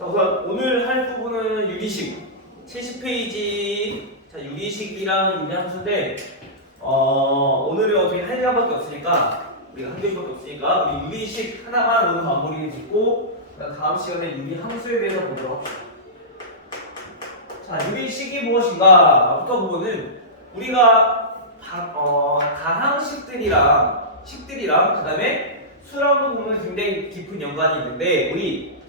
자, 우선 오늘 할 부분은 유리식 70페이지. 자, 유리식이랑 유리함수인데 오늘은 어떻게 할 시간밖에 없으니까 우리가 한 교시밖에 없으니까 우리 유리식 하나만 오늘 마무리 짓고 다음 시간에 유리함수에 대해서 보도록 합시다. 자, 유리식이 무엇인가부터 보면은 우리가 다항식들이랑 그 다음에 수랑도 보면 굉장히 깊은 연관이 있는데 우리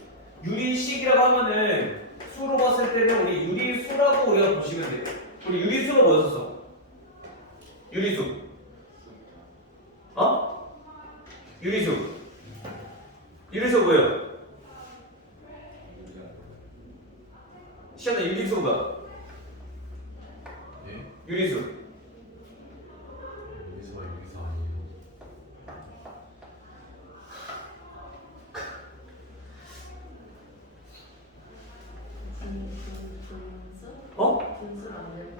유리식이라고 하면은 수로 봤을 때는 우리 유리수라고 우리가 보시면 돼요. 우리 유리수가 뭐였었어? 유리수. 유리수. 유리수 뭐예요? 시연아 유리수가 뭐야? 예? 유리수. 여기서 아니에요. 분수 만들고.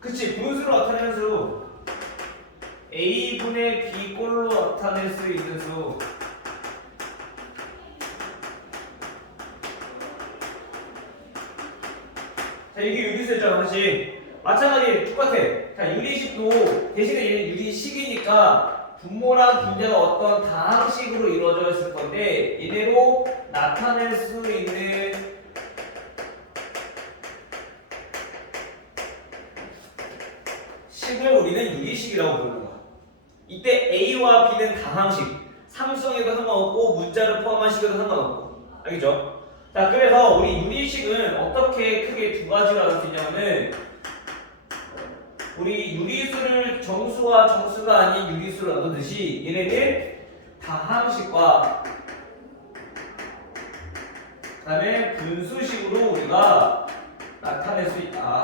그치, 분수로 나타내는 수. A분의 B꼴로 나타낼 수 있는 수. 자, 이게 유리수였잖아, 사실. 마찬가지, 똑같아. 자, 유리식도 대신에 얘는 유리식이니까 분모랑 분자가 어떤 다항식으로 이루어져 있을 건데 이대로 나타낼 수 있는 식을 우리는 유리식이라고 부르는 거야. 이때 A와 B는 다항식, 상수항에도 상관없고 문자를 포함한 식에도 상관없고. 알겠죠? 자, 그래서 우리 유리식은 어떻게 크게 두 가지로 나눌 수 있냐면은 우리 유리수를 정수와 정수가 아닌 유리수로 나누듯이 얘네는 다항식과 그다음에 분수식으로 우리가 나타낼 수 있다.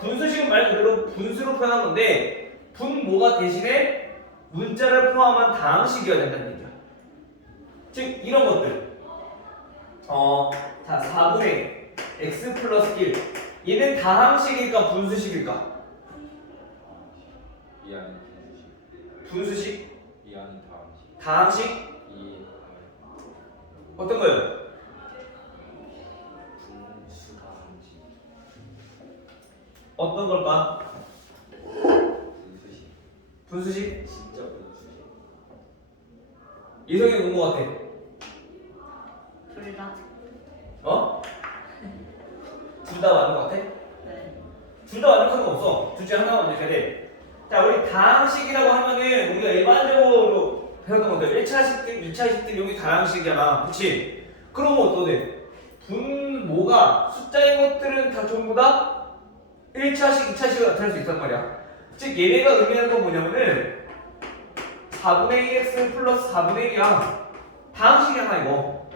분수식은 말 그대로 분수로 표현한 건데 분모가 대신에 문자를 포함한 다항식이어야 된다는 얘기야. 즉 이런 것들. 자, 4분의 x 플러스 1. 얘는 다항식일까 분수식일까? 이 안에 분수식? 이 안에 다항식. 다항식? 이 어떤 거예요? 분수다항식. 어떤 걸까? 분수식. 분수식? 진짜 분수식. 이성이 온 것 같아. 둘 다. 둘 다 맞는 것 같아? 네. 둘 다 완벽한 거 없어. 둘 중에 하나만 만들어야 돼. 자, 우리 다항식이라고 하면은 우리가 일반적으로 배웠던 것들 1차식들, 2차식들 여기 다항식이잖아. 그치? 그러면 어떠네? 분모가 숫자인 것들은 다 전부 다 1차식, 2차식으로 나타날 수 있단 말이야. 즉 얘네가 의미하는 건 뭐냐면은 4분의 2x 플러스 4분의 1이야. 다항식이 하나 이거.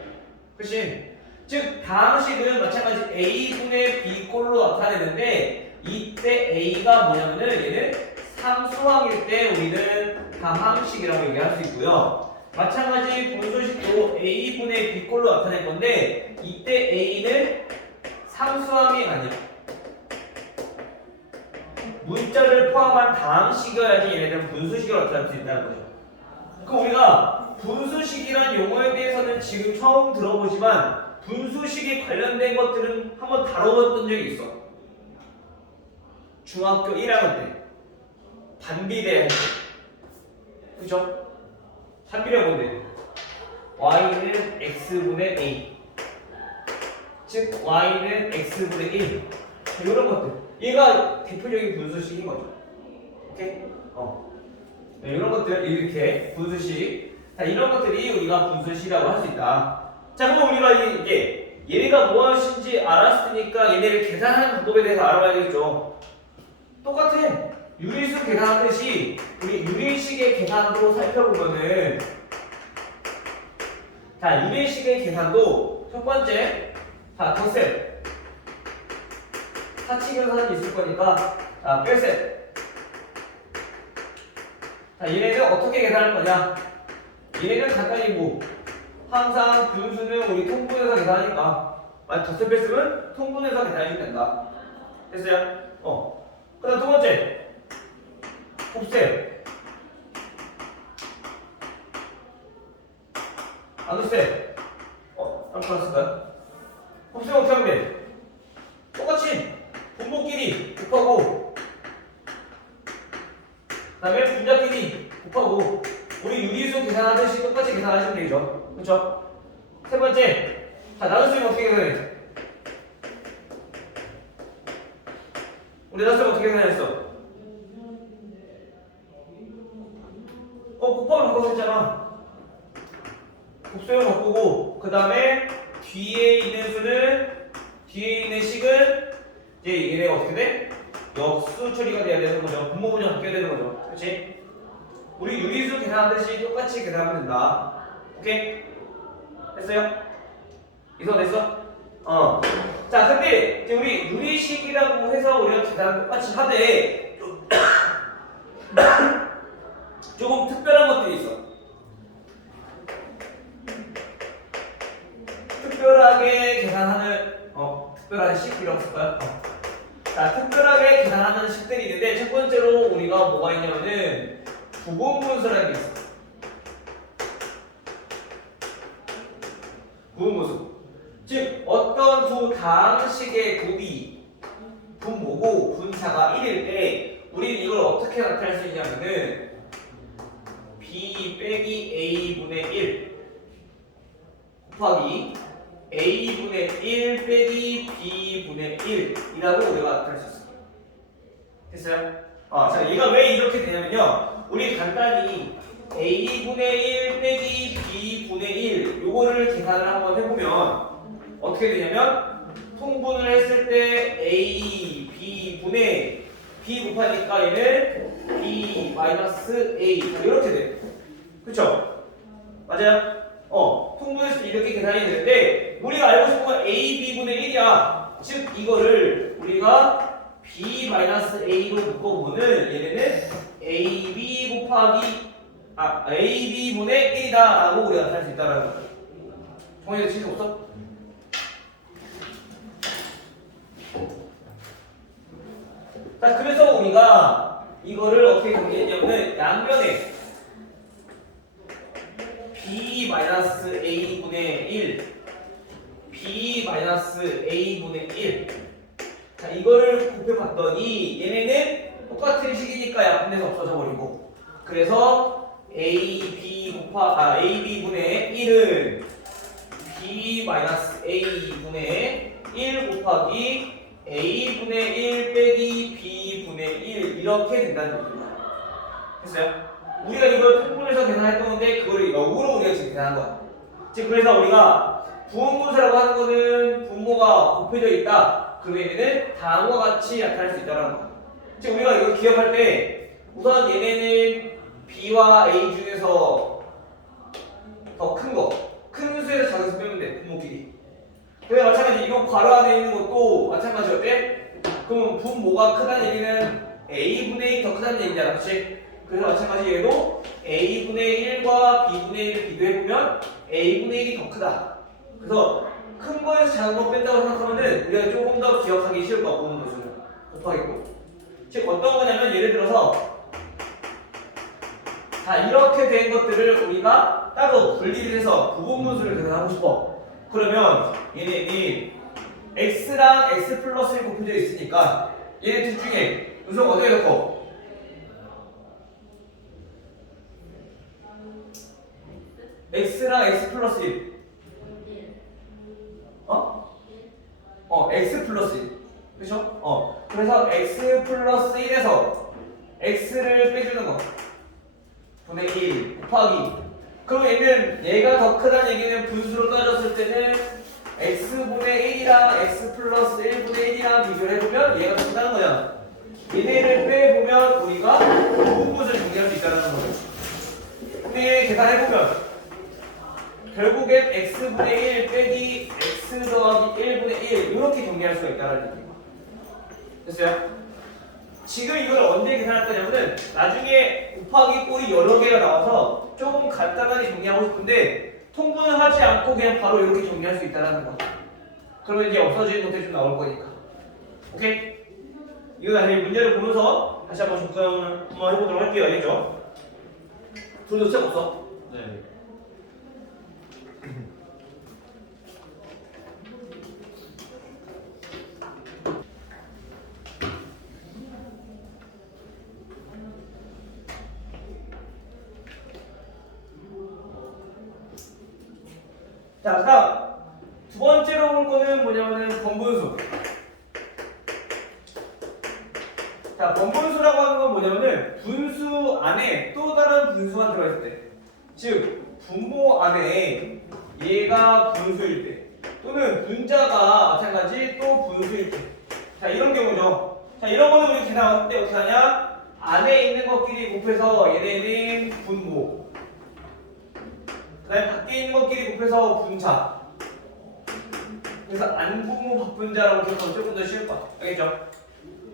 그치? 즉 다항식은 마찬가지 A분의 B꼴로 나타내는데 이때 A가 뭐냐면은 얘는 상수항일 때 우리는 다항식이라고 얘기할 수 있고요. 마찬가지 분수식도 A분의 B꼴로 나타낼 건데 이때 A는 상수항이 아니야. 문자를 포함한 다항식이어야지 얘네들은 분수식으로 나타날 수 있다는 거죠. 그럼 우리가 분수식이란 용어에 대해서는 지금 처음 들어보지만 분수식에 관련된 것들은 한번 다뤄봤던 적이 있어. 중학교 1학년 때 반비례 할 때. 그죠? 반비례가 뭔데? y는 x분의 a 즉 y는 x분의 1 이런 것들 얘가 대표적인 분수식인 거죠. 오케이? 네, 이런 것들 이렇게 분수식 자 이런 것들이 우리가 분수식이라고 할 수 있다. 자 그럼 우리가 이게 얘네가 무엇인지 알았으니까 얘네를 계산하는 방법에 대해서 알아봐야 되겠죠. 똑같아. 유리수 계산하듯이 우리 유리식의 계산도 살펴보면은 자 유리식의 계산도 첫 번째 자 덧셈 사칙 계산이 있을 거니까 자 뺄셈 자 얘네는 어떻게 계산할 거냐 얘네는 간단히 뭐 항상 분수는 우리 통분해서 계산하니까 만약 덧셈 뺐으면 통분해서 계산이 된다. 됐어요? 그 다음 두 번째 곱셈 나눗셈 깜빡했을까요? 곱셈 어떻게 하면 돼? 똑같이 분모끼리 곱하고 그 다음에 분자끼리 곱하고 우리 유리수 계산하듯이 똑같이 계산하시면 되죠. 그렇죠? 세 번째, 자 나눗셈 어떻게 계산해? 우리 나눗셈 어떻게 계산했어? 곱하기로 바꿨었잖아. 곱셈을 바꾸고 그 다음에 뒤에 있는 수는 뒤에 있는 식은 이제 얘네가 어떻게 돼? 역수 처리가 돼야 되는 거죠. 분모 문제 바뀌어야 되는 거죠. 그렇지? 우리 유리수 계산하듯이 똑같이 계산하면 된다. 오케이? 됐어요? 이소 됐어? 자, 근데 이제 우리 유리식이라고 해서 우리가 계산 똑같이 하되 조금 특별한 것들이 있어. 특별하게 계산하는 특별한 식이라고 쓸까요? 자, 특별하게 계산하는 식들이 있는데 첫 번째로 우리가 뭐가 있냐면은 부분분수라는 게 있어. 부분분수. 즉 어떤 두 다항식의 곱이 분모고 분차가 1일 때 우리는 이걸 어떻게 나타낼 수 있냐면은 b 빼기 a분의 1 곱하기 a분의 1 빼기 b분의 1이라고 우리가 나타낼 수 있어요. 됐어요? 자, 얘가 왜 이렇게 되냐면요. 우리 간단히 a분의 1 빼기 b분의 1 요거를 계산을 한번 해보면 어떻게 되냐면 통분을 했을 때 a, b분의 b 곱하니까 얘는 b 마이너스 a 이렇게 돼. 그쵸? 맞아요? 통분했을 때 이렇게 계산이 되는데 우리가 알고 싶은 건 a, b분의 1이야. 즉 이거를 우리가 b 마이너스 a로 묶어보면 얘네는 ab 곱하기 ab분의 1이다 라고 우리가 나타낼 수 있다는 거죠. 정해져 진짜 없어? 자, 그래서 우리가 이거를 어떻게 정리했냐면 양변에 b-a분의 1 b-a분의 1 자, 이거를 곱해봤더니 얘네는 똑같은 식이니까 약분해서 없어져 버리고 그래서 ab분의 1은 b-a분의 1 곱하기 a분의 1 빼기 b분의 1 이렇게 된다는 얘기입니다. 됐어요? 우리가 이걸 통분해서 계산했던 건데 그걸 역으로 우리가 지금 계산한 거야. 즉 그래서 우리가 부분분수라고 하는 거는 분모가 곱해져 있다. 그러면 얘는 다음과 같이 나타날 수 있다는 거야. 즉 우리가 이거 기억할 때 우선 얘네는 b와 a 중에서 더 큰 거, 큰 수에서 작은 수 빼면 돼. 분모끼리. 그래 마찬가지 이거 괄호 안에 있는 것도 마찬가지 어때? 그럼 분모가 크다는 얘기는 a분의 1이 더 크다는 얘기잖아. 그치? 그래서 마찬가지 얘도 a분의 1과 b분의 1을 비교해보면 a분의 1이 더 크다. 그래서 큰 거에서 작은 거 뺀다고 생각하면은 우리가 조금 더 기억하기 쉬울 거야. 보는 것은 곱하기고. 즉 어떤 거냐면 예를 들어서 자 이렇게 된 것들을 우리가 따로 분리를 해서 부분분수를 계산하고 싶어. 그러면 얘네들이 x랑 x 플러스 1 곱해져 있으니까 얘네 둘 중에 우선 어디에 넣고 x랑 x 플러스 1 x 플러스 1 그쵸? 그래서 x 플러스 1에서 x를 빼주는 거 분의 1 곱하기 그럼 얘는 얘가 더 크다는 얘기는 분수로 따졌을 때는 x분의 1이랑 x 플러스 1분의 1이랑 비교를 해보면 얘가 더 크다는 거잖아. 얘네를 빼보면 우리가 부분분수를 정리할 수 있다는 거죠. 근데 계산해보면 결국엔 x분의 1 빼기 x 더하기 1분의 1 이렇게 정리할 수가 있다는 얘기예요. 됐어요? 지금 이걸 언제 계산할 거냐면은 나중에 곱하기 꼴이 여러 개가 나와서 조금 간단하게 정리하고 싶은데 통분을 하지 않고 그냥 바로 이렇게 정리할 수 있다는 거. 그러면 이제 없어지는 것들이 좀 나올 거니까. 오케이? 이거 다시 문제를 보면서 다시 한번 접근을 한번 해보도록 할게요. 알겠죠? 둘도 책 없어? 네. 자, 그다음 두 번째로 볼 거는 뭐냐면은 번분수. 자, 번분수라고 하는 건 뭐냐면은 분수 안에 또 다른 분수가 들어있을 때, 즉 분모 안에 얘가 분수일 때, 또는 분자가 마찬가지 또 분수일 때, 자 이런 경우죠. 자 이런 거는 우리 계산할 때 어떻게 하냐? 안에 있는 것끼리 곱해서 얘네는 분모, 그다음에 밖에 있는 것끼리 곱해서 분자. 그래서 안분모 박분자라고 기억하면 조금 더 쉬울 것 같아요. 알겠죠?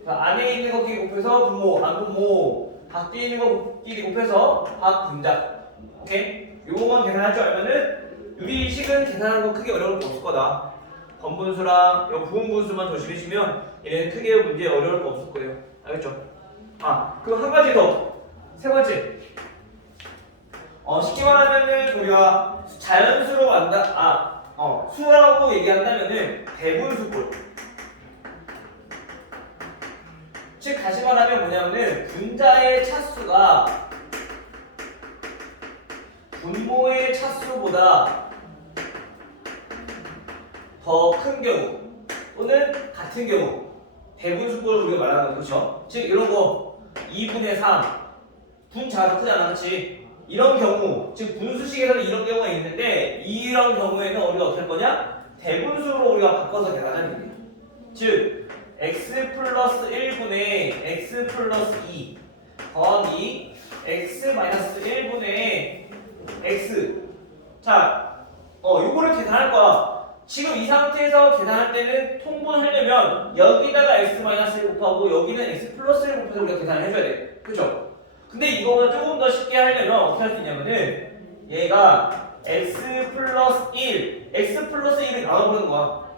안에 있는 것끼리 곱해서 분모, 안분모, 밖에 있는 것끼리 곱해서 박분자. 오케이? 요거만 계산할 줄 알면은 유리식은 계산하는 거 크게 어려울 거 없을 거다. 번분수랑 요 부분분수만 조심해주면 얘네는 크게 문제 어려울 거 없을 거예요. 알겠죠? 그리고 한 가지 더. 세 번째. 쉽게 말하면은 우리가 자연수로 수라고 얘기한다면은 대분수꼴. 즉 다시 말하면 뭐냐면은 분자의 차수가 분모의 차수보다 더 큰 경우 또는 같은 경우 대분수꼴을 우리가 말하는 거죠. 즉 이런 거 2분의 3 분자가 더 크잖아, 그렇지? 이런 경우, 즉 분수식에서는 이런 경우가 있는데 이런 경우에는 우리가 어떻게 할 거냐? 대분수로 우리가 바꿔서 계산하는 거예요. 즉 x 플러스 1분의 x 플러스 2 더하기 x 마이너스 1분의 x. 자, 요거를 계산할 거야. 지금 이 상태에서 계산할 때는 통분하려면 여기다가 x 마이너스 1 곱하고 여기는 x 플러스 1 곱해서 우리가 계산을 해줘야 돼. 그죠? 근데 이거보다 조금 더 쉽게 하려면 어떻게 할 수 있냐면은 얘가 x 플러스 1, x 플러스 1을 나눠보는 거야.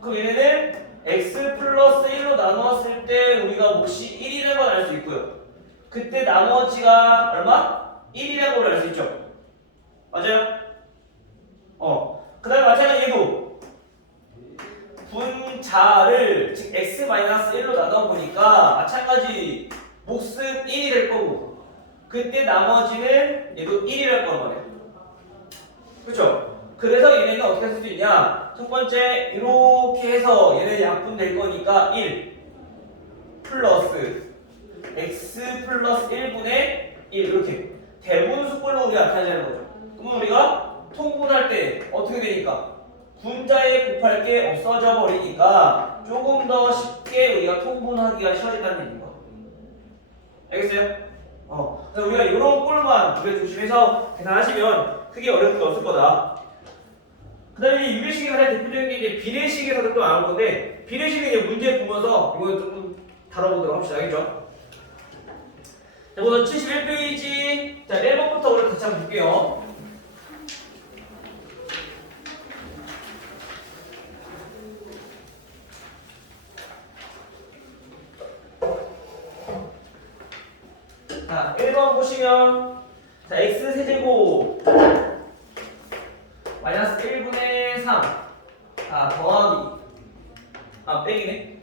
그럼 얘네는 x 플러스 1로 나누었을 때 우리가 몫이 1이라는 걸 알 수 있고요. 그때 나머지가 얼마? 1이라는 걸 알 수 있죠. 맞아요? 그 다음에 마찬가지 얘도 분자를 즉 x-1로 나눠보니까 마찬가지 몫은 1이 될 거고 그때 나머지는 얘도 1이랄 거란 말이에요. 그렇죠? 그래서 얘네는 어떻게 할 수 있냐? 첫 번째 이렇게 해서 얘네 약분될 거니까 1 플러스 x 플러스 1분의 1 이렇게 대분수꼴로 우리가 나타내자는 거죠. 그러면 우리가 통분할 때 어떻게 되니까? 분자에 곱할 게 없어져 버리니까 조금 더 쉽게 우리가 통분하기가 쉬워진다는 얘기인 거. 알겠어요? 그래서 우리가 이런 꼴만 우리가 조심해서 계산하시면 크게 어려울 게 없을 거다. 그 다음에 유리식이 가장 대표적인 게 이제 비례식에서도 또 나올 건데 비례식은 이제 문제 보면서 이거 조금 다뤄보도록 합시다. 알겠죠? 자, 우선 71페이지. 자, 1번부터 우리 같이 한번 볼게요. 자, 1번 보시면 자, x 세제곱 마이너스 1분의 3 더하기 빼기네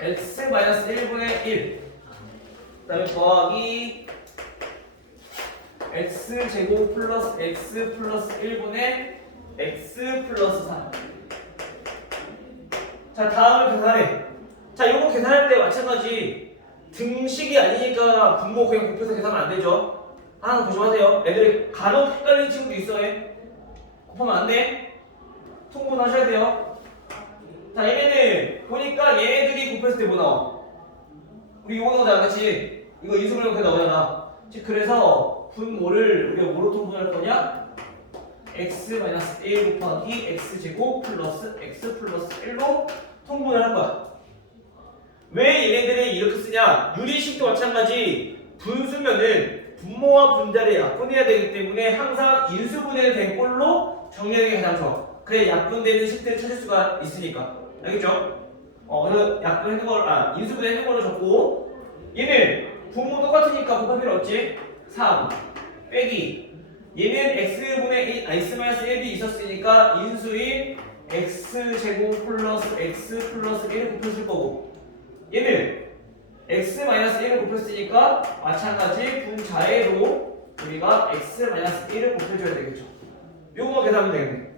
x 마이너스 1분의 1 그 다음에 더하기 x 제곱 플러스 x 플러스 1분의 x 플러스 3. 자, 다음을 계산해. 자, 요거 계산할 때 마찬가지 등식이 아니니까 분모 그냥 곱해서 계산하면 안 되죠. 하나 조심하세요. 애들이 간혹 헷갈리는 친구도 있어요. 곱하면 안 돼. 통분하셔야 돼요. 자, 얘네는 보니까 얘네들이 곱했을 때 뭐 나와? 우리 이거 나오잖아, 그치? 이거 이수분해 이렇게 나오잖아. 즉 그래서 분모를 우리가 뭐로 통분할 거냐? x-1 곱하기 x제곱 플러스 x 플러스 1로 통분을 할 거야. 왜 얘네들이 이렇게 쓰냐? 유리식도 마찬가지 분수면은 분모와 분자를 약분해야 되기 때문에 항상 인수분해된 꼴로 정리하는 게 가장 좋아. 그래 약분되는 식들을 찾을 수가 있으니까. 알겠죠? 그래서 약분해는 걸, 인수분해는 걸로 적고 얘는 분모 똑같으니까 곱할 필요 없지? 3 빼기 얘는 x분의 x-1이 있었으니까 인수인 x제곱 플러스 x 플러스 1을 곱했을 거고 얘는 x-1을 곱했으니까 마찬가지 분자에도 우리가 x-1을 곱해줘야 되겠죠. 요거만 계산하면 되겠네.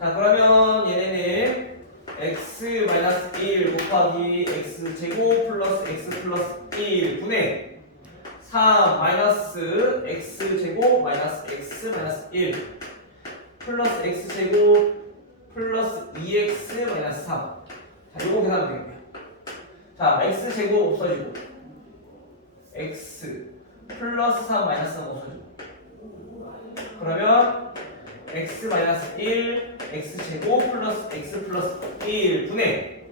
자, 그러면 얘네는 x-1 곱하기 x제곱 플러스 x 플러스 1 분의 3 마이너스 x제곱 마이너스 x 마이너스 1 플러스 x제곱 플러스 2x 마이너스 3. 자, 요거 계산하면 되겠네요. 자, x제곱 없어지고 x 플러스 3 마이너스 3 없어지고 그러면 x 마이너스 1 x제곱 플러스 x 플러스 1 분의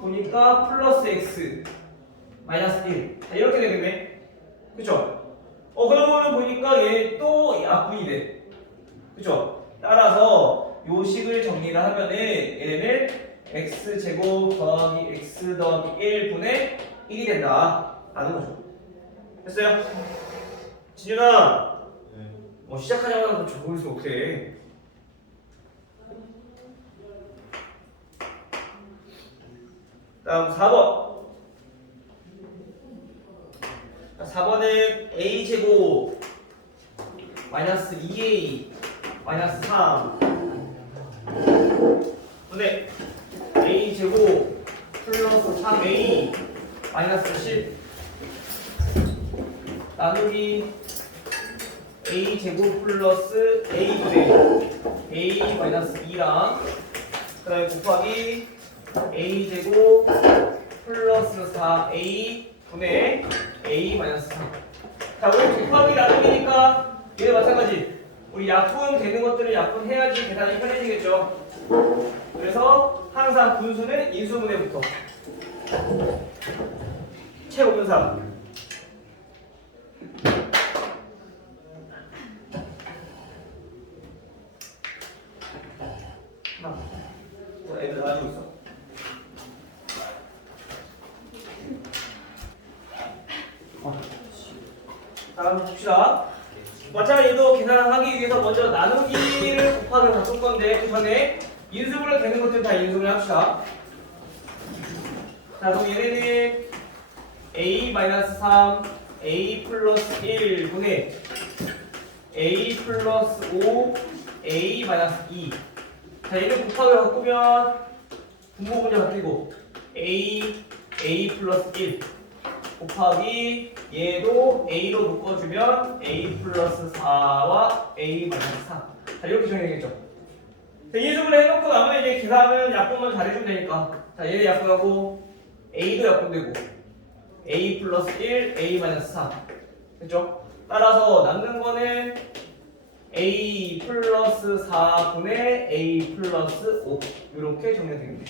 보니까 플러스 x 마이너스 1. 자, 이렇게 되겠네. 그쵸? 그러면 보니까 얘 또 약분이 돼. 그쵸? 따라서 요 식을 정리를 하면은 얘는 x제곱 더하기 x 더하기 1분의 1이 된다. 라는 거죠. 됐어요? 진윤아, 시작하자마자 적응해서 어떡해. 다음 4번. 4번은 a제곱 마이너스 2a 마이너스 3 근데 a제곱 플러스 3a 마이너스 10 나누기 a제곱 플러스 a분의 a 마이너스 2랑 그 다음에 곱하기 a제곱 플러스 4a 분의 a 마이너스 3. 자, 우리 곱하기 나누기니까 얘도 마찬가지. 우리 약분 되는 것들은 약분해야지 계산이 편해지겠죠. 그래서 항상 분수는 인수분해부터. 책 없는 사람. 애들 가지고 있어. 다음 봅시다. 마찬가지 얘도 계산하기 위해서 먼저 나누기를 곱하면 바꿀 건데 그 전에 인수분해 되는 것들 다 인수분해 합시다. 자, 그럼 얘네는 a-3 a 플러스 1 분의 a 플러스 5 a 마이너스 2. 자, 얘를 곱하기 바꾸면 분모분자 바뀌고 a 플러스 1 곱하기 얘도 a로 묶어주면 a 플러스 4와 a 마이너스 3. 자, 이렇게 정리되겠죠. 자, 인수분해 해놓고 나면 이제 계산은 약분만 잘해주면 되니까. 자, 얘를 약분하고 a도 약분되고 a 플러스 1 a 마이너스 3. 됐죠? 따라서 남는 거는 a 플러스 4분의 a 플러스 5 이렇게 정리가 되겠네.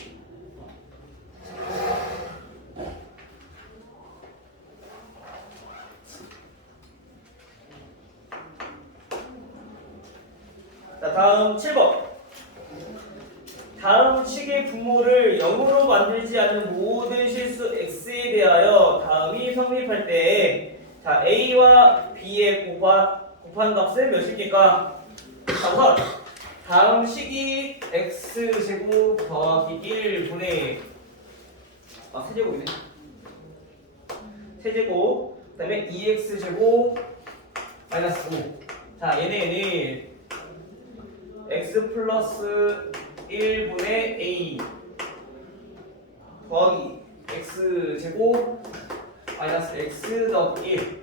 자, 다음 7번. 다음 식의 분모를 0으로 만들지 않는 모든 실수 x에 대하여 다음이 성립할 때 자, a와 b의 곱한 값은 몇입니까? 자, 우선 다음 식이 x제곱 더하기 1분의 세제곱이네. 세제곱 그 다음에 2x제곱 마이너스 5. 자, 얘네는 x 플러스 1분의 a 더하기 x제곱 마이너스 x 더하기 1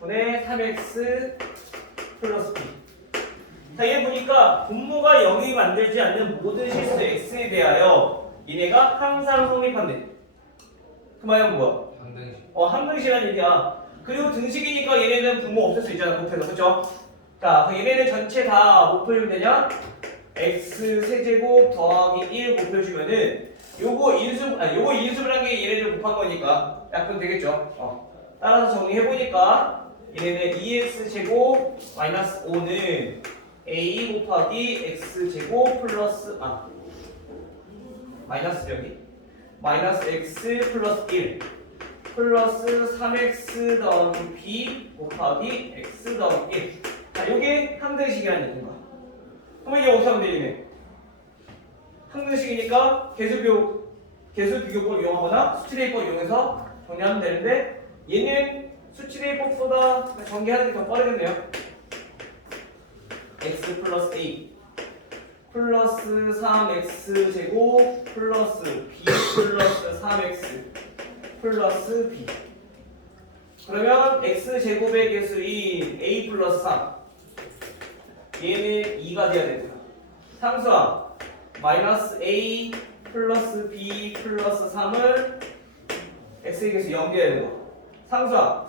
분의 3x 플러스 b. 자, 얘 보니까 분모가 0이 만들지 않는 모든 실수 x에 대하여 얘네가 항상 성립한대. 그 말은 뭐야? 항등식. 항등식이라는 얘기야. 그리고 등식이니까 얘네는 분모 없을 수 있잖아, 곱해서. 그쵸? 자, 얘네는 전체 다 못 풀면 되냐? x 세제곱 더하기 1 곱해주면은 요거 인수분한 게 얘네들 곱한 거니까 약분 되겠죠? 따라서 정리해보니까 얘네는 2x 제곱 마이너스 5는 a 곱하기 x 제곱 플러스 마이너스 여기 마이너스 x 플러스 1 플러스 3x 더하기 b 곱하기 x 더하기 1. 자, 요게 항등식이라는 얘기인 거야. 그럼 이게 어떻게 하면 되겠네? 항등식이니까 계수 비교법을 이용하거나 수치대입법을 이용해서 정리하면 되는데 얘는 수치 대입법보다 전개하는 게 더 빠르겠네요. x 플러스 a 플러스 3x 제곱 플러스 b 플러스 3x 플러스 b. 그러면 x 제곱의 개수인 a 플러스 3 얘는 2가 돼야 되구나. 상수함 마이너스 a 플러스 b 플러스 3을 x의 개수 0돼야 되고, 상수함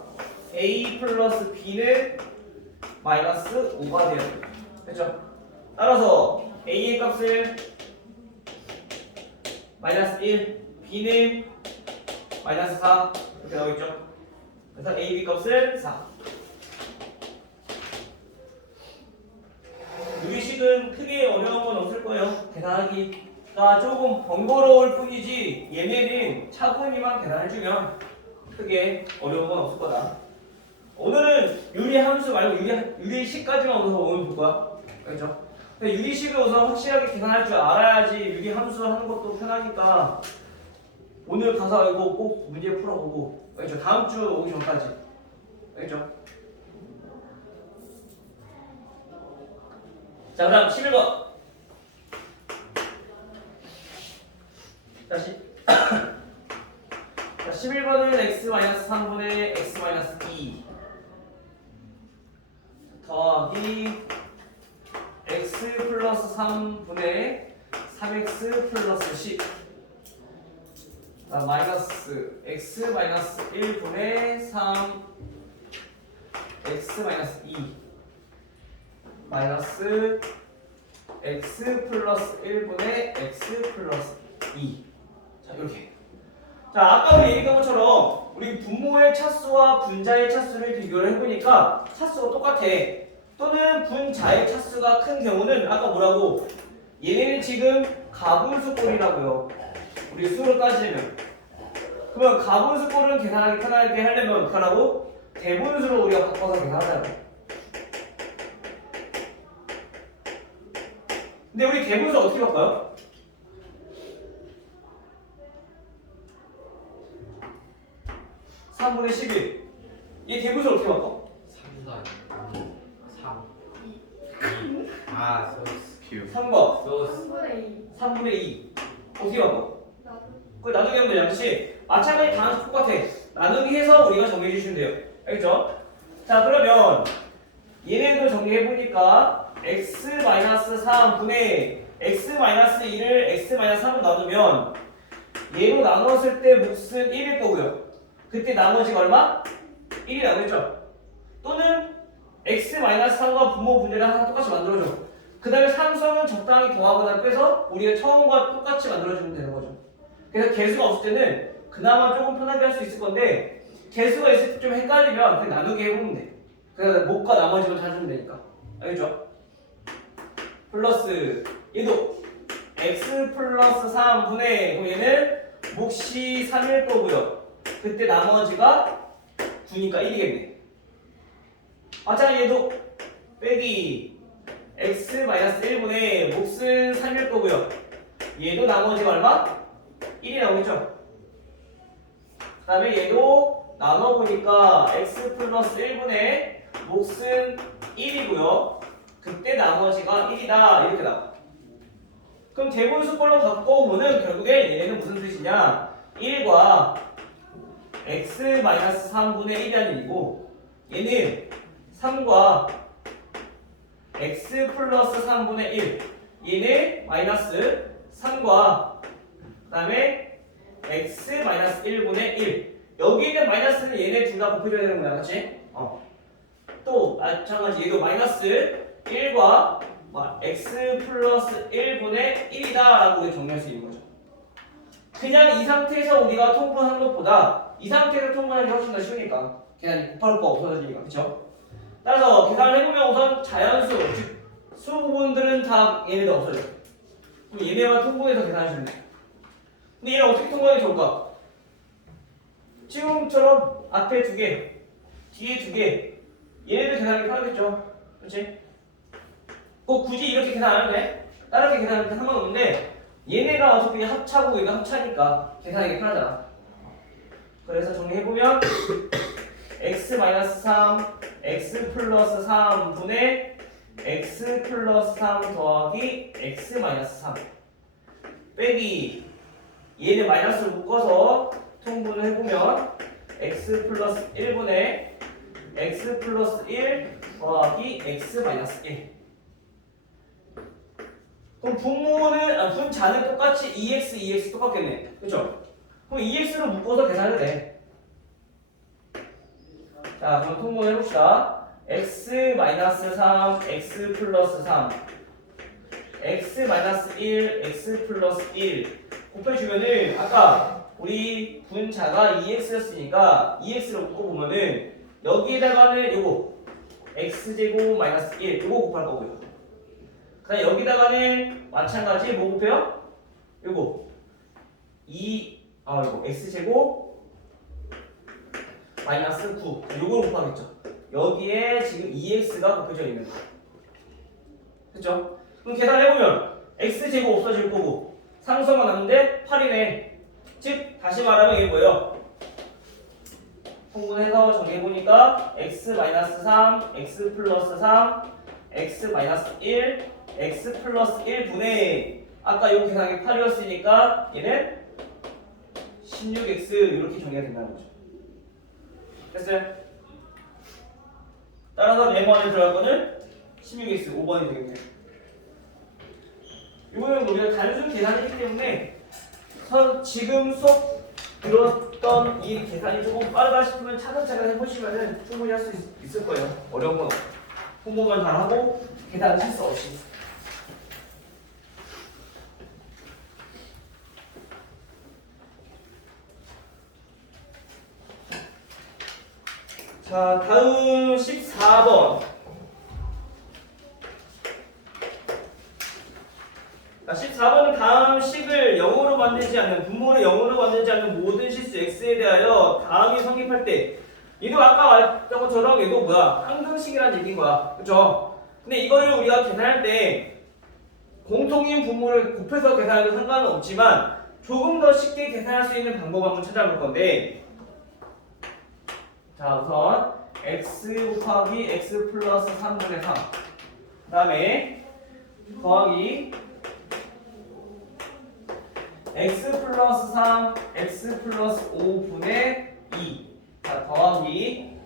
a 플러스 b는 마이너스 5가 돼야 되고, 됐죠? 따라서 a의 값을 마이너스 1, b는 마이너스 4 이렇게 나오겠죠? 그래서 a, b 값을 4. 유리식은 크게 어려운 건 없을 거예요. 계산하기가 조금 번거로울 뿐이지 얘네는 차분히만 계산해주면 크게 어려운 건 없을 거다. 오늘은 유리함수 말고 유리식까지만 오늘 볼 거야. 알겠죠? 근데 유리식을 우선 확실하게 계산할 줄 알아야지 유리함수 하는 것도 편하니까 오늘 가서 이거 꼭 문제 풀어보고, 알겠죠? 다음 주 오기 전까지. 알겠죠? 자, 그다음 11번. 다시. 자, 11번은 x-3분의 x-2 더하기 x 플러스 3분의 3x 플러스 10 마이너스 x 마이너스 1분의 3 x 마이너스 2 마이너스 x 플러스 1분의 x 플러스 2. 자, 이렇게. 자, 아까 우리 얘기한 것처럼 우리 분모의 차수와 분자의 차수를 비교를 해보니까 차수가 똑같아. 또는 분자의 차수가 큰 경우는 아까 뭐라고? 얘네는 지금 가분수꼴이라고요. 우리 수로 따지면. 그러면 가분수꼴은 계산하기 편하게 하려면 어떡하라고? 대분수로 우리가 바꿔서 계산하자고. 근데 우리 대분수 어떻게 바꿔요? (3분의 11) 얘 대분수 어떻게 바꿔? 3 소스 큐 3번 소스 3분의 2 어떻게 바꿔? 그걸 나누기 하면 되잖아. 그치? 마찬가지 단수 똑같아. 나누기 해서 우리가 정리해 주시면 돼요. 알겠죠? 자, 그러면 얘네도 정리해보니까 x-3분의 x-2를 x-3으로 나누면 얘로 나눴을 때 몫은 1일 거고요. 그때 나머지가 얼마? 1이 나오겠죠? 또는 x-3과 분모 분모를 하나 똑같이 만들어줘. 그 다음에 상수는 적당히 더하거나 빼서 우리가 처음과 똑같이 만들어주면 되는 거죠. 그래서 개수가 없을 때는 그나마 조금 편하게 할 수 있을 건데 개수가 있을 때 좀 헷갈리면 그냥 나누기 해보면 돼. 그래서 몫과 나머지만 찾으면 되니까. 알겠죠? 플러스 얘도 x 플러스 3분의 그럼 얘는 몫이 3일 거고요. 그때 나머지가 9니까 1이겠네. 마찬가지 얘도 빼기 x-1분의 몫은 3일 거고요. 얘도 나머지가 얼마? 1이 나오겠죠? 그 다음에 얘도 나눠보니까 x 플러스 1분의 몫은 1이고요. 그때 나머지가 1이다 이렇게 나와. 그럼 대분수꼴로 바꿔보면 결국에 얘는 무슨 뜻이냐? 1과 x-3분의 1이라는 얘기고 얘는 3과 x 플러스 3분의 1 얘는 마이너스 3과 그 다음에 x-1분의 1 여기 있는 마이너스는 얘네 둘 다 곱해줘야 되는 거야, 그치? 또 마찬가지 얘도 마이너스 1과 x 플러스 1분의 1이다 라고 정리할 수 있는 거죠. 그냥 이 상태에서 우리가 통분하는 것보다 이 상태에서 통분하는 게 훨씬 더 쉬우니까 계산이 곱할 거 없어지니까, 그쵸? 따라서 계산을 해보면 우선 자연수, 즉 수 부분들은 다 얘네들 없어져. 그럼 얘네만 통분해서 계산하시면 돼요. 근데 얘는 어떻게 통분하는 게 좋을까? 지금처럼 앞에 2개, 뒤에 2개 얘네들 계산하기 편하겠죠? 그렇지? 꼭 굳이 이렇게 계산 안 해도 돼. 다르게 계산할 때 상관없는데 얘네가 어차피 합차고 얘가 합차니까 계산하기 편하잖아. 그래서 정리해보면 x 마이너스 3 x 플러스 3분의 x 플러스 3 더하기 x 마이너스 3 빼기 얘는 마이너스를 묶어서 통분을 해보면 x 플러스 1분의 x 플러스 1 더하기 x 마이너스 1. 그럼 분자는 똑같이 2x 똑같겠네. 그쵸? 그럼 2x로 묶어서 계산해도 돼. 자, 그럼 통분을 해봅시다. x 마이너스 3, x 플러스 3, x 마이너스 1, x 플러스 1 곱해주면은 아까 우리 분자가 2x였으니까 2x로 묶어보면은 여기에다가는 요거 x제곱 마이너스 1 요거 곱할 거고요. 그 다음에 여기다가는 마찬가지 뭐 곱해요? 요거 요거 x제곱 마이너스 9 요걸 곱하겠죠. 여기에 지금 2x가 곱해져 있는 거예요. 그쵸? 그럼 계산해보면 x제곱 없어질 거고 상수가 남는데 8이네. 즉 다시 말하면 이게 뭐예요? 통분해서 정리해보니까 x 마이너스 3, x 플러스 3, x 마이너스 1, x 플러스 1분의 아까 요 계산이 8이었으니까 얘는 16x 이렇게 정리가 된다는 거죠. 됐어요? 따라서 네모안에 들어갈 거는 16x 5번이 되겠네요. 이거는 우리가 단순 계산이기 때문에 지금 수업 들었던 이 계산이 조금 빠르다 싶으면 차근차근 해보시면 충분히 할 수 있을 거예요. 어려운 건 없어요. 공부만 잘하고 계산 실수 없이. 자, 다음 14번. 자, 14번은 다음 식을 0으로 만들지 않는, 분모를 0으로 만들지 않는 모든 실수 x에 대하여 다음이 성립할 때, 얘도 아까 말했던 것처럼 얘도 뭐야? 항등식이라는 얘기인 거야. 그쵸? 근데 이거를 우리가 계산할 때 공통인 분모를 곱해서 계산해도 상관은 없지만 조금 더 쉽게 계산할 수 있는 방법 한번 찾아볼 건데, 자, 우선 x 곱하기 x 플러스 3분의 3 그 다음에 더하기 x 플러스 3 x 플러스 5분의 2 자, 더하기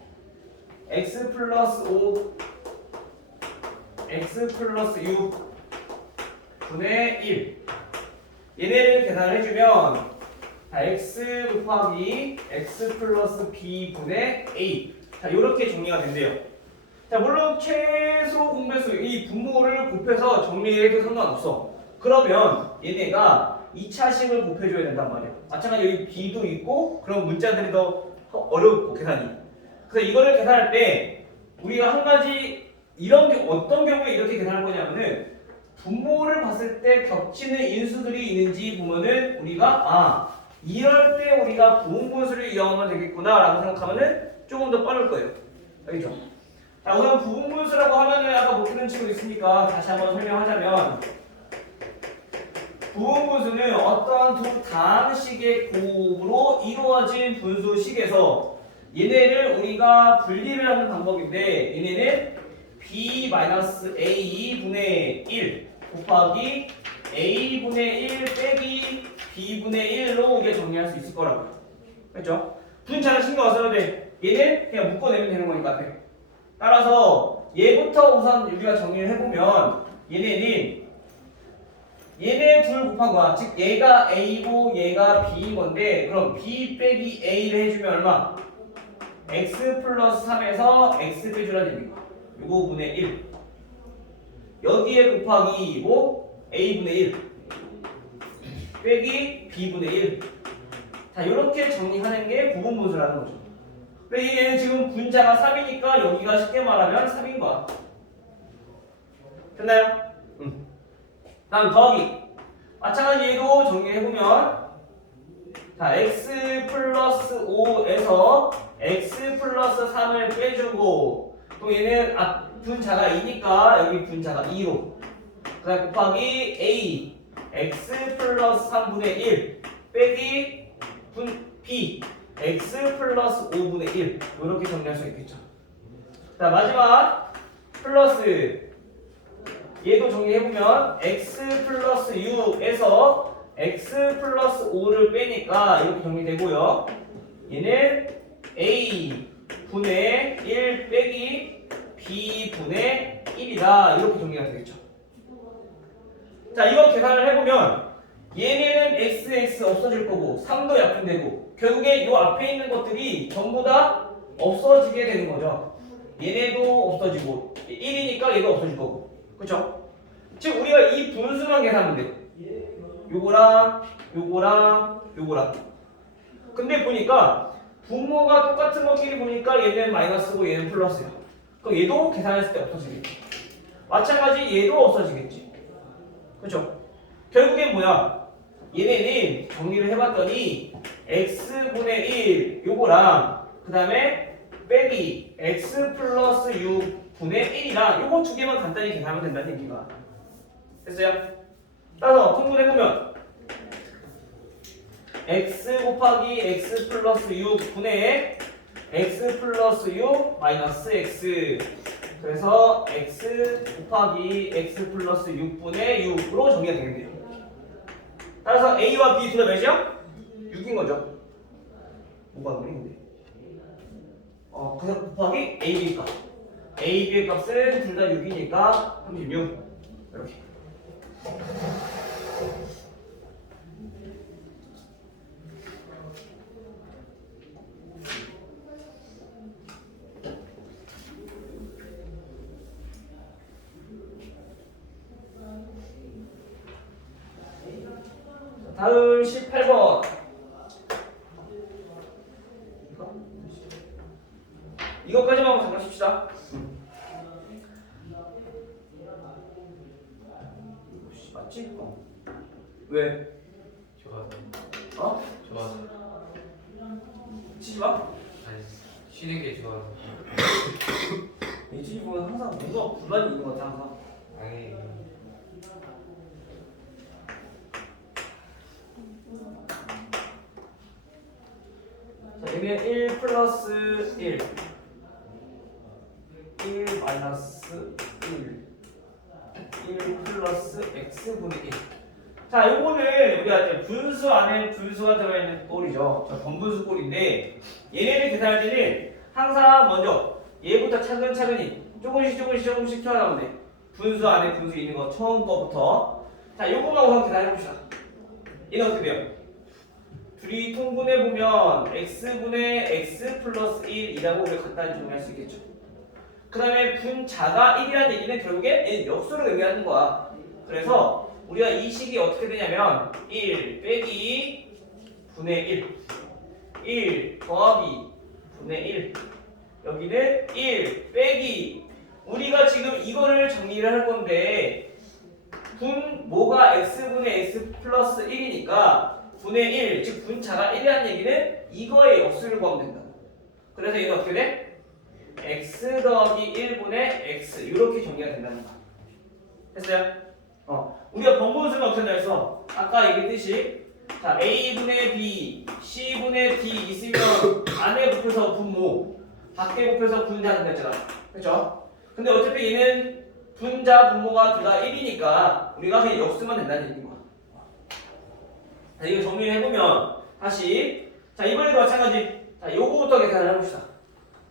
x 플러스 5 x 플러스 6 분의 1 얘네를 계산해주면 자, x 곱하기 x 플러스 b분의 a 자, 이렇게 정리가 된대요. 자, 물론 최소 공배수 이 분모를 곱해서 정리해도 상관없어. 그러면 얘네가 2차식을 곱해줘야 된단 말이야. 마찬가지로 여기 b도 있고 그런 문자들이 더 어렵고 계산이. 그래서 이거를 계산할 때 우리가 한 가지 이런 어떤 경우에 이렇게 계산할 거냐면은 분모를 봤을 때 겹치는 인수들이 있는지 보면은 우리가 이럴 때 우리가 부분분수를 이용하면 되겠구나 라고 생각하면은 조금 더 빠를 거예요. 알겠죠? 자, 우선 부분분수라고 하면은 아까 못 들은 친구 있으니까 다시 한번 설명하자면 부분분수는 어떠한 두 다항식의 곱으로 이루어진 분수식에서 얘네를 우리가 분리를 하는 방법인데 얘네는 b-a 분의 1 곱하기 a분의 1 빼기 b분의 1로 이게 정리할 수 있을 거라고. 그렇죠? 분자는 신경 안 써도 돼. 얘는 그냥 묶어내면 되는 거니까 앞에. 따라서 얘부터 우선 우리가 정리를 해보면 얘네는 얘네 둘 곱한 거야. 즉 얘가 a고 얘가 b인 건데 그럼 b 빼기 a를 해주면 얼마? x 플러스 3에서 x 빼주라는 얘기야. 요거 분의 1 여기에 곱하기 뭐? a분의 1 빼기 b분의 1 자, 요렇게 정리하는 게 부분분수라는 거죠. 근데 얘는 지금 분자가 3이니까 여기가 쉽게 말하면 3인 거야. 됐나요? 다음 더하기 마찬가지 얘도 정리해보면 자, x 플러스 5에서 x 플러스 3을 빼주고 또 얘는 분자가 2니까 여기 분자가 2로 그 다음 곱하기 a x 플러스 3분의 1 빼기 b x 플러스 5분의 1 이렇게 정리할 수 있겠죠. 자 마지막 플러스 얘도 정리해보면 x 플러스 6에서 x 플러스 5를 빼니까 이렇게 정리되고요. 얘는 a 분의 1 빼기 b 분의 1이다 이렇게 정리가 되겠죠. 자 이거 계산을 해보면 얘네는 x 없어질 거고 3도 약분되고 결국에 이 앞에 있는 것들이 전부 다 없어지게 되는 거죠. 얘네도 없어지고 1이니까 얘도 없어질 거고 그쵸? 즉 우리가 이 분수만 계산하면 돼. 요거랑 요거랑 요거랑 근데 보니까 분모가 똑같은 것끼리 보니까 얘는 마이너스고 얘는 플러스야. 그럼 얘도 계산했을 때 없어지겠지. 마찬가지 얘도 없어지겠지. 그쵸? 결국엔 뭐야? 얘네는 정리를 해봤더니 x분의 1 요거랑 그 다음에 빼기 x 플러스 6분의 1이랑 요거 두 개만 간단히 계산하면 된다는 얘기가 됐어요? 따라서 통분해보면 x 곱하기 x 플러스 6분의 x 플러스 6 마이너스 x 그래서 x 곱하기 x 플러스 6분의 6으로 정리가 되겠네요. 따라서 a와 b 둘 다 몇이요? 6인 거죠. 뭐가 그런데? 그래서 곱하기 a, b 값. a, b의 값은 둘 다 6이니까 36 이렇게. 다음 18번. 이것까지만 잠깐 칩시다. 맞지? 왜? 좋아서. 어? 좋아서. 치지 마. 아니 쉬는 게 좋아서. 이 집이 보면 항상 뭔가 불만이 있는 것 같아 항상. 아니. 자 여기는 1 플러스 1 1 마이너스 1 1 플러스 x분의 1. 자 요거는 우리가 이제 분수 안에 분수가 들어있는 꼴이죠. 저 번분수 꼴인데 얘네를 계산할 때는 항상 먼저 얘부터 차근차근히 조금씩 튀어나오면 돼. 분수 안에 분수 있는 거 처음 거부터. 자 요거만 우선 계산해봅시다. 얘는 어떻게 돼요? 둘이 통분해보면 x분의 x 플러스 1이라고 우리가 간단히 정리할 수 있겠죠. 그 다음에 분자가 1이라는 얘기는 결국에 얘는 역수를 의미하는 거야. 그래서 우리가 이 식이 어떻게 되냐면 1 빼기 분의 1 더하기 분의 1 여기는 1 빼기 우리가 지금 이거를 정리를 할 건데 분모가 x분의 x 플러스 1이니까 분의 1, 즉 분자가 1이라는 얘기는 이거의 역수를 구하면 된다. 그래서 이건 어떻게 돼? x 더하기 1분의 x 이렇게 정리가 된다는 거야. 됐어요? 우리가 번분수는 어떻게 한다 했어? 아까 얘기했듯이 자 a분의 b, c분의 d 있으면 안에 곱해서 분모, 밖에 곱해서 분자 됐잖아. 그렇죠? 근데 어차피 얘는 분자, 분모가 둘 다 1이니까 우리가 그냥 역수만 된다는 얘기인 거야. 자, 이거 정리해보면 다시 자 이번에도 마찬가지 자 요거부터 계산을 해봅시다.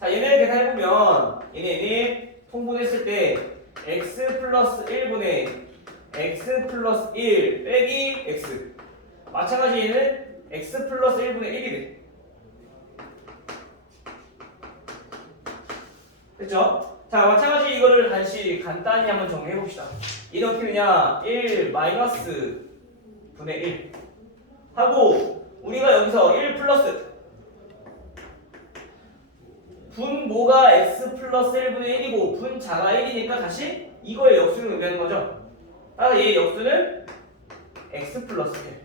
자 얘네를 계산해보면 얘네는 통분했을 때 x 플러스 1분의 x 플러스 1 빼기 x 마찬가지 얘는 x 플러스 1분의 1이 돼. 됐죠? 자 마찬가지 이거를 다시 간단히 한번 정리해봅시다. 얘는 어떻게 되냐 1 마이너스 분의 1 하고 우리가 여기서 1 플러스 분모가 x 플러스 1분의 1이고 분자가 1이니까 다시 이거의 역수를 의미하는 거죠. 따라서 얘의 역수는 x 플러스 1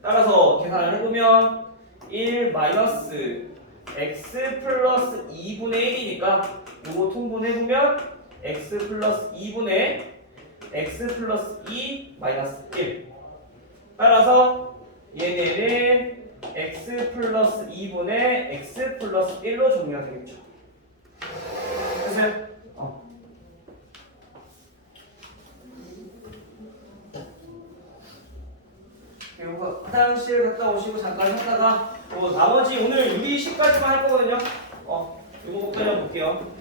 따라서 계산을 해보면 1 마이너스 x 플러스 2분의 1이니까 이거 통분해보면 x 플러스 2분의 x 플러스 2 마이너스 1 따라서 얘네는 x x 플러스 2분의 x 플러스 1로 정리가 되겠죠. 됐어요? 그리고 화장실 갔다 오시고 잠깐 하다가 나머지 오늘 유리 10까지만 할 거거든요. 이거 끝내 볼게요.